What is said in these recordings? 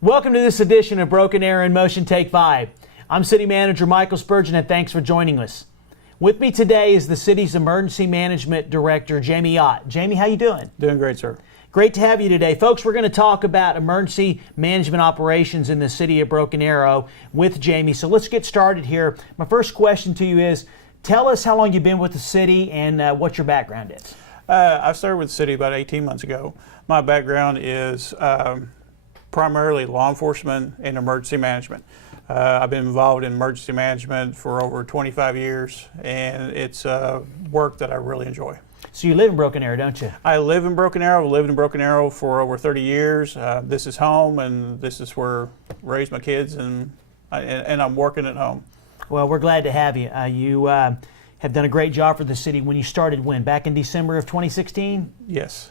Welcome to this edition of Broken Arrow in Motion Take 5. I'm City Manager Michael Spurgeon, and thanks for joining us. With me today is the city's Emergency Management Director, Jamie Ott. Jamie, how you doing? Doing great, sir. Great to have you today. Folks, we're going to talk about emergency management operations in the city of Broken Arrow with Jamie. So let's get started here. My first question to you is, tell us how long you've been with the city and what your background is. I started with the city about 18 months ago. My background is primarily law enforcement and emergency management. I've been involved in emergency management for over 25 years, and it's work that I really enjoy. So you live in Broken Arrow, don't you? I live in Broken Arrow. I've lived in Broken Arrow for over 30 years. This is home, and this is where I raise my kids, and I'm working at home. Well, we're glad to have you. You have done a great job for the city. When you started when? Back in December of 2016? Yes.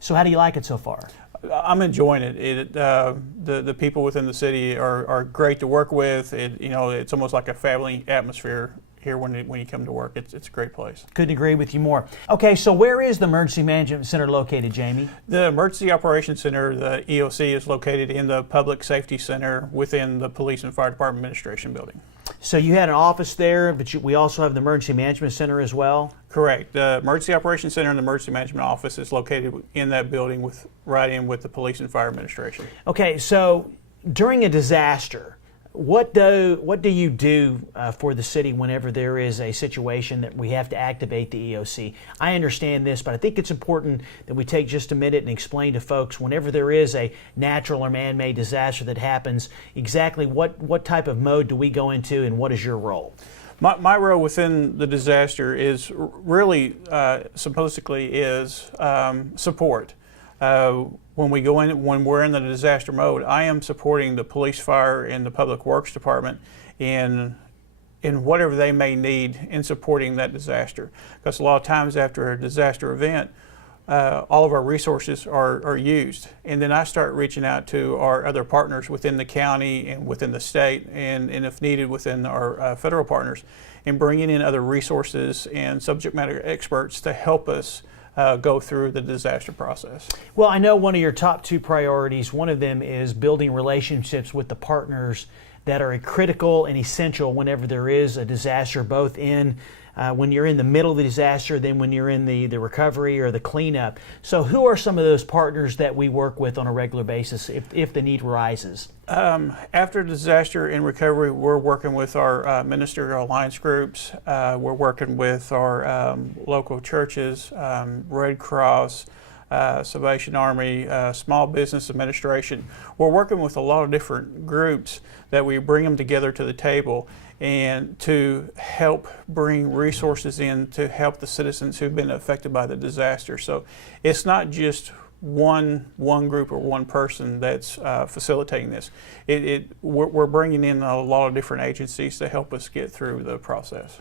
So how do you like it so far? I'm enjoying it. The people within the city are great to work with. It's almost like a family atmosphere here when you come to work. It's a great place. Couldn't agree with you more. Okay, so where is the Emergency Management Center located, Jamie? The Emergency Operations Center, the EOC, is located in the Public Safety Center within the Police and Fire Department Administration building. So you had an office there, but we also have the Emergency Management Center as well? Correct. The Emergency Operations Center and the Emergency Management Office is located in that building right in with the Police and Fire Administration. Okay, so during a disaster, what do you do for the city whenever there is a situation that we have to activate the EOC? I understand this, but I think it's important that we take just a minute and explain to folks whenever there is a natural or man-made disaster that happens, exactly what type of mode do we go into and what is your role? My role within the disaster is really supposedly is support. When we're in the disaster mode, I am supporting the police, fire, and the public works department in whatever they may need in supporting that disaster. Because a lot of times after a disaster event, all of our resources are used. And then I start reaching out to our other partners within the county and within the state, and if needed within our federal partners, and bringing in other resources and subject matter experts to help us go through the disaster process. Well, I know one of your top two priorities, one of them is building relationships with the partners that are critical and essential whenever there is a disaster, both in when you're in the middle of the disaster, then when you're in the recovery or the cleanup. So who are some of those partners that we work with on a regular basis if the need arises? After disaster and recovery, we're working with our ministerial alliance groups. We're working with our local churches, Red Cross, Salvation Army, Small Business Administration. We're working with a lot of different groups that we bring them together to the table and to help bring resources in to help the citizens who've been affected by the disaster. So it's not just one group or one person that's facilitating this. We're bringing in a lot of different agencies to help us get through the process.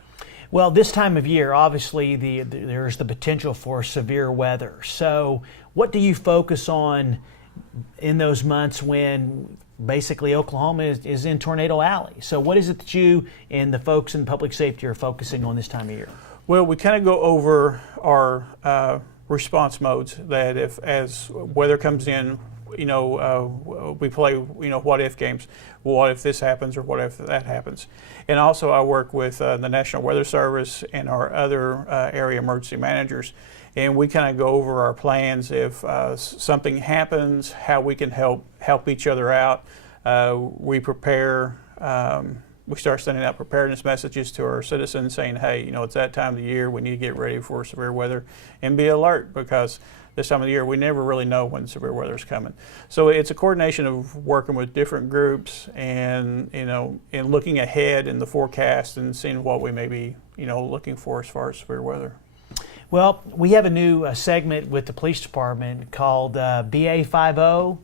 Well, this time of year, obviously, there's the potential for severe weather. So what do you focus on in those months when basically Oklahoma is in Tornado Alley? So what is it that you and the folks in public safety are focusing on this time of year? Well, we kind of go over our response modes, that as weather comes in, we play, what if games. What if this happens or what if that happens? And also I work with the National Weather Service and our other area emergency managers, and we kind of go over our plans if something happens, how we can help each other out. We prepare. We start sending out preparedness messages to our citizens saying, hey, it's that time of the year, we need to get ready for severe weather and be alert, because this time of the year we never really know when severe weather is coming. So it's a coordination of working with different groups and and looking ahead in the forecast and seeing what we may be looking for as far as severe weather. Well, we have a new segment with the police department called BA50,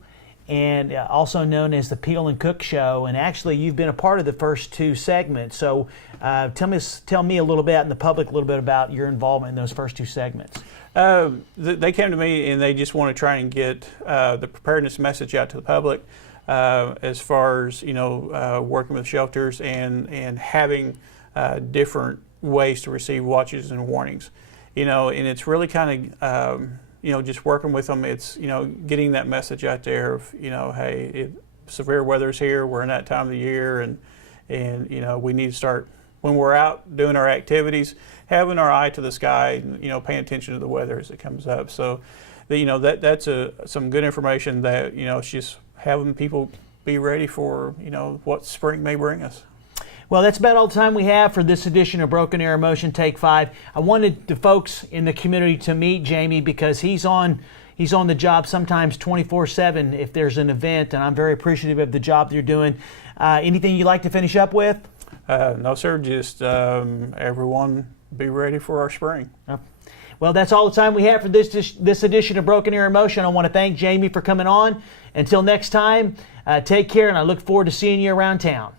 and also known as the Peel and Cook Show. And actually, you've been a part of the first two segments. So tell me a little bit, and the public a little bit about your involvement in those first two segments. They came to me and they just want to try and get the preparedness message out to the public as far as working with shelters and having different ways to receive watches and warnings. And it's really kind of just working with them. It's getting that message out there of hey, severe weather's here. We're in that time of the year, and we need to start, when we're out doing our activities, having our eye to the sky, and, paying attention to the weather as it comes up. So, that's some good information that, it's just having people be ready for, what spring may bring us. Well, that's about all the time we have for this edition of Broken Arrow Motion Take 5. I wanted the folks in the community to meet Jamie because he's on the job sometimes 24/7 if there's an event, and I'm very appreciative of the job that you're doing. Anything you'd like to finish up with? No, sir. Just everyone be ready for our spring. Well, that's all the time we have for this edition of Broken Arrow Motion. I want to thank Jamie for coming on. Until next time, take care, and I look forward to seeing you around town.